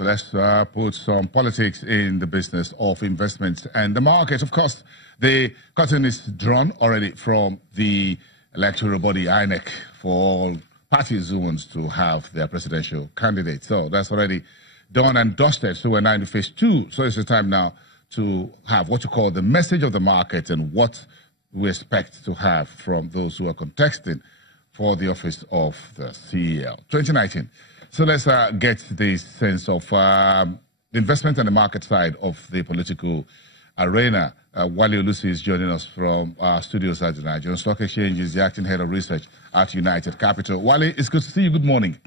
So let's put some politics in the business of investments and the market. Of course, the curtain is drawn already from the electoral body INEC for all parties who want to have their presidential candidate. So that's already done and dusted. So we're now in phase 2. So it's the time now to have what you call the message of the market and what we expect to have from those who are contesting for the office of the CEO 2019. So let's get this sense of the investment and the market side of the political arena. Wale Olusi is joining us from our studios at the Nigerian Stock Exchange. Is the acting head of research at United Capital. Wale, it's good to see you. Good morning.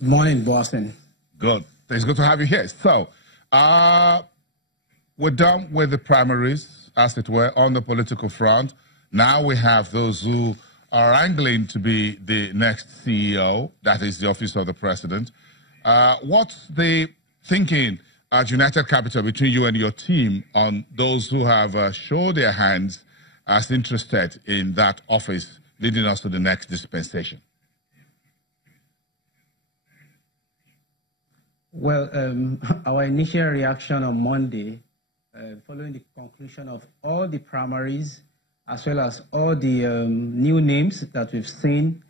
Good morning, Boston. Good. It's good to have you here. So we're done with the primaries, as it were, on the political front. Now we have those who are angling to be the next CEO, that is the office of the president. What's the thinking at United Capital between you and your team on those who have showed their hands as interested in that office leading us to the next dispensation? Well, our initial reaction on Monday, following the conclusion of all the primaries, as well as all the new names that we've seen,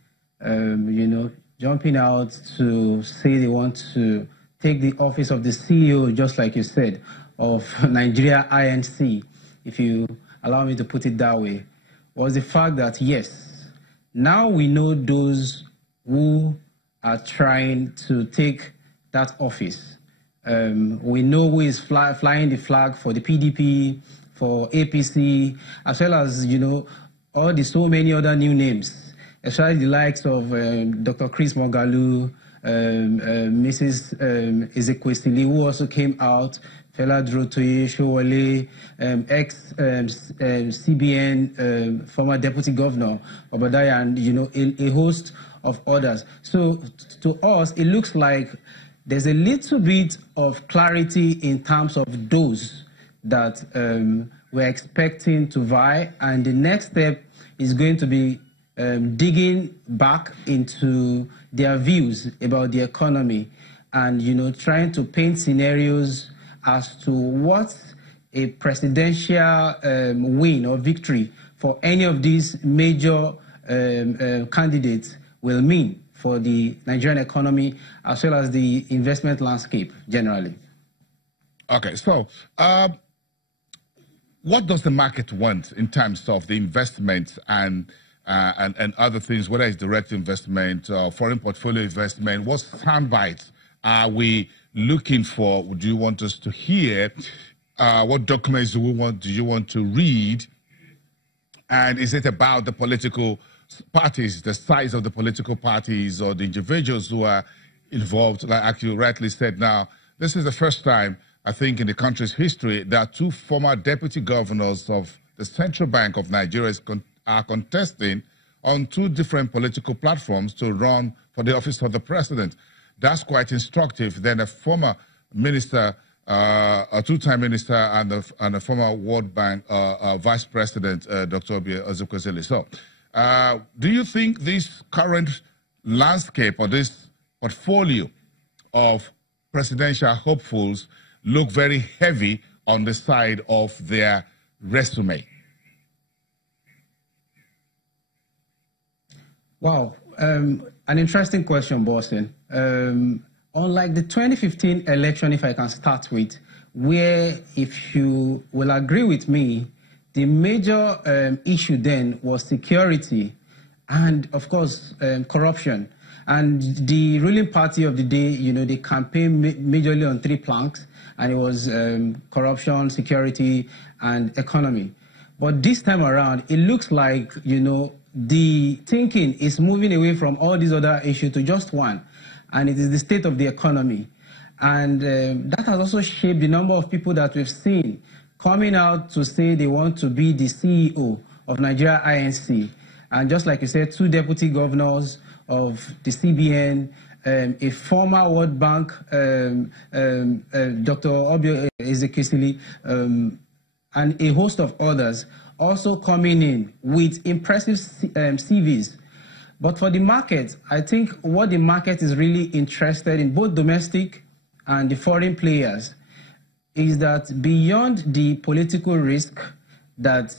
jumping out to say they want to take the office of the CEO, just like you said, of Nigeria INC, if you allow me to put it that way, was the fact that, yes, now we know those who are trying to take that office. We know who is flying the flag for the PDP, for APC, as well as, all the so many other new names, especially the likes of Dr. Chris Moghalu, Mrs. Ezekwesili, who also came out, Fela Durotoye Sowore, ex-CBN former deputy governor, Obadiah, and, a host of others. So to us, it looks like there's a little bit of clarity in terms of those that we're expecting to vie, and the next step is going to be digging back into their views about the economy and, trying to paint scenarios as to what a presidential win or victory for any of these major candidates will mean for the Nigerian economy as well as the investment landscape generally. Okay, so what does the market want in terms of the investment and other things, whether it's direct investment, foreign portfolio investment? What soundbites are we looking for? Would you want us to hear? What documents do you want to read? And is it about the political parties, the size of the political parties, or the individuals who are involved? Like you rightly said, now, this is the first time, I think, in the country's history that two former deputy governors of the Central Bank of Nigeria are contesting on two different political platforms to run for the office of the president. That's quite instructive. Then a former minister, a two-time minister, and a former World Bank vice president, Dr. Obi Ezekwesili. So, do you think this current landscape or this portfolio of presidential hopefuls look very heavy on the side of their resume? Wow, an interesting question, Boston. Unlike the 2015 election, if I can start with, where, if you will agree with me, the major issue then was security and, of course, corruption. And the ruling party of the day, they campaigned majorly on 3 planks, and it was corruption, security, and economy. But this time around, it looks like, the thinking is moving away from all these other issues to just one, and it is the state of the economy. And that has also shaped the number of people that we've seen coming out to say they want to be the CEO of Nigeria INC. And just like you said, 2 deputy governors of the CBN, a former World Bank, Dr. Obi Ezekwesili, and a host of others also coming in with impressive CVs. But for the market, I think what the market is really interested in, both domestic and the foreign players, is that beyond the political risk that,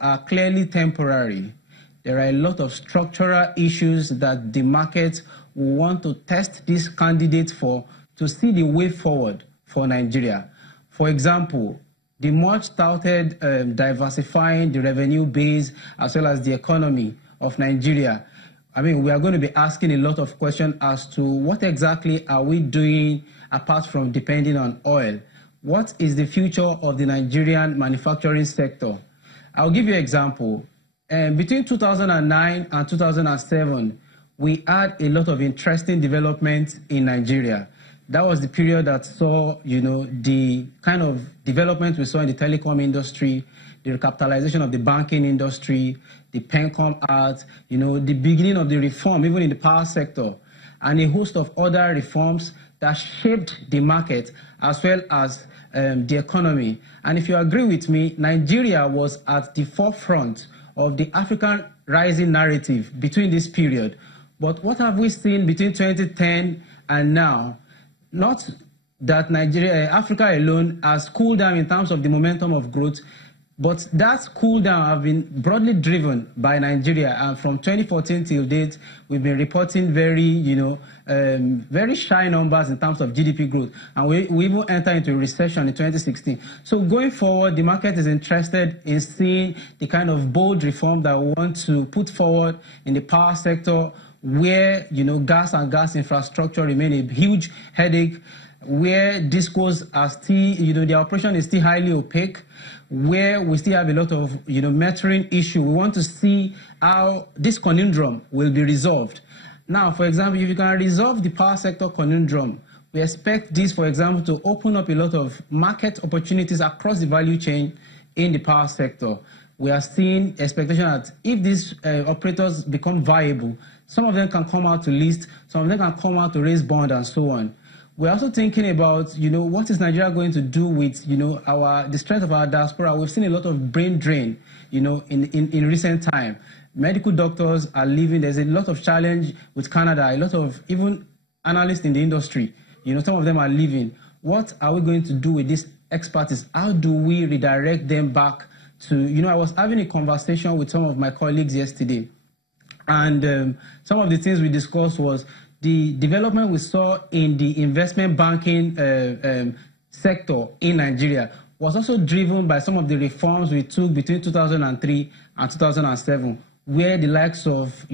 are clearly temporary, there are a lot of structural issues that the market will want to test these candidates for to see the way forward for Nigeria. For example, the much touted diversifying the revenue base as well as the economy of Nigeria. I mean, we are going to be asking a lot of questions as to what exactly are we doing apart from depending on oil. What is the future of the Nigerian manufacturing sector? I'll give you an example. Between 2009 and 2007, we had a lot of interesting developments in Nigeria. That was the period that saw, the kind of development we saw in the telecom industry, the recapitalization of the banking industry, the PENCOM Act, the beginning of the reform, even in the power sector, and a host of other reforms that shaped the market as well as the economy. And if you agree with me, Nigeria was at the forefront of the African rising narrative between this period. But what have we seen between 2010 and now? Not that Africa alone has cooled down in terms of the momentum of growth, but that cool down have been broadly driven by Nigeria. And from 2014 till date, we've been reporting very, very shy numbers in terms of GDP growth. And we even entered into a recession in 2016. So going forward, the market is interested in seeing the kind of bold reform that we want to put forward in the power sector, where, gas and gas infrastructure remain a huge headache, where discos are still, the operation is still highly opaque, where we still have a lot of, metering issue. We want to see how this conundrum will be resolved. Now, for example, if you can resolve the power sector conundrum, we expect this, for example, to open up a lot of market opportunities across the value chain in the power sector. We are seeing expectation that if these operators become viable, some of them can come out to list, some of them can come out to raise bond and so on. We're also thinking about, what is Nigeria going to do with, the strength of our diaspora. We've seen a lot of brain drain, in recent time. Medical doctors are leaving. There's a lot of challenge with Canada. A lot of even analysts in the industry, some of them are leaving. What are we going to do with this expertise? How do we redirect them back to, I was having a conversation with some of my colleagues yesterday, and some of the things we discussed was the development we saw in the investment banking sector in Nigeria was also driven by some of the reforms we took between 2003 and 2007, where the likes of,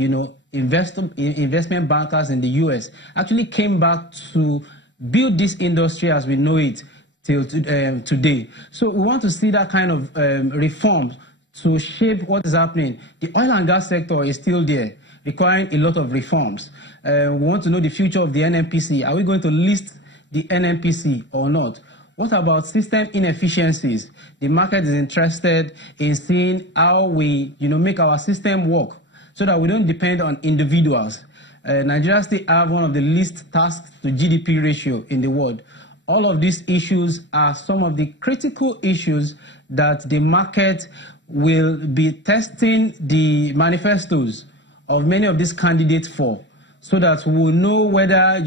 investment bankers in the US actually came back to build this industry as we know it till today. So we want to see that kind of reforms to shape what is happening. The oil and gas sector is still there, requiring a lot of reforms. We want to know the future of the NNPC. Are we going to list the NNPC or not? What about system inefficiencies? The market is interested in seeing how we, make our system work so that we don't depend on individuals. Nigeria still have one of the least tax to GDP ratio in the world. All of these issues are some of the critical issues that the market will be testing the manifestos of many of these candidates for, so that we will know whether,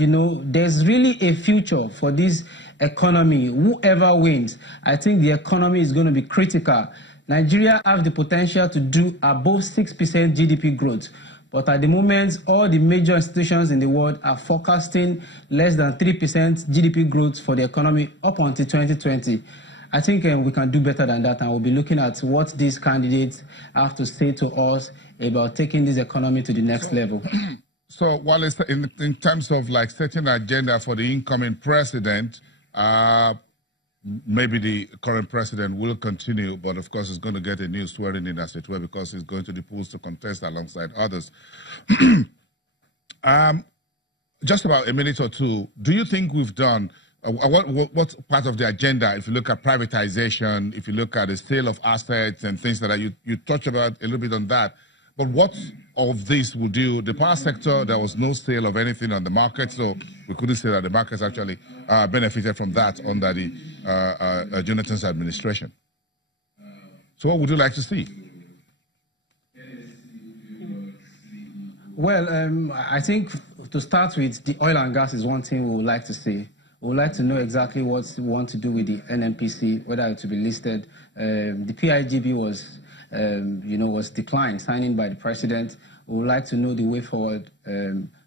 there's really a future for this economy. Whoever wins, I think the economy is going to be critical. Nigeria has the potential to do above 6% GDP growth. But at the moment, all the major institutions in the world are forecasting less than 3% GDP growth for the economy up until 2020. I think we can do better than that, and we'll be looking at what these candidates have to say to us about taking this economy to the next level. So, Wallace, in terms of like setting an agenda for the incoming president, maybe the current president will continue, but of course he's going to get a new swearing in, as it were, because he's going to the polls to contest alongside others. Just about a minute or two, do you think we've done, what's part of the agenda, if you look at privatization, if you look at the sale of assets and things like that, you touched about a little bit on that, but what of this would do? The power sector, there was no sale of anything on the market, so we couldn't say that the markets actually benefited from that under the Jonathan's administration. So what would you like to see? Well, I think to start with, the oil and gas is one thing we would like to see. We would like to know exactly what we want to do with the NNPC, whether it to be listed. The PIGB was, was declined, signing by the president. We would like to know the way forward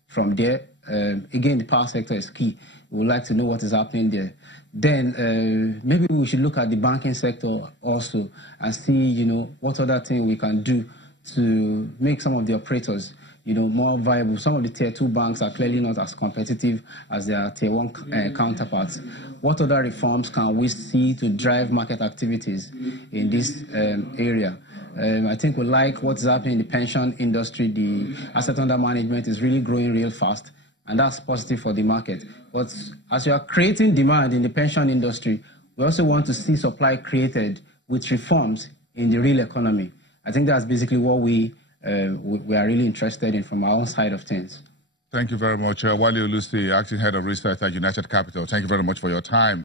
from there. Again, the power sector is key. We would like to know what is happening there. Then maybe we should look at the banking sector also and see, what other thing we can do to make some of the operators, more viable. Some of the tier 2 banks are clearly not as competitive as their tier 1 counterparts. What other reforms can we see to drive market activities in this area? I think we like what's happening in the pension industry. The asset under management is really growing real fast, and that's positive for the market. But as you are creating demand in the pension industry, we also want to see supply created with reforms in the real economy. I think that's basically what we are really interested in from our own side of things. Thank you very much. Wale Olusi, Acting Head of Research at United Capital. Thank you very much for your time.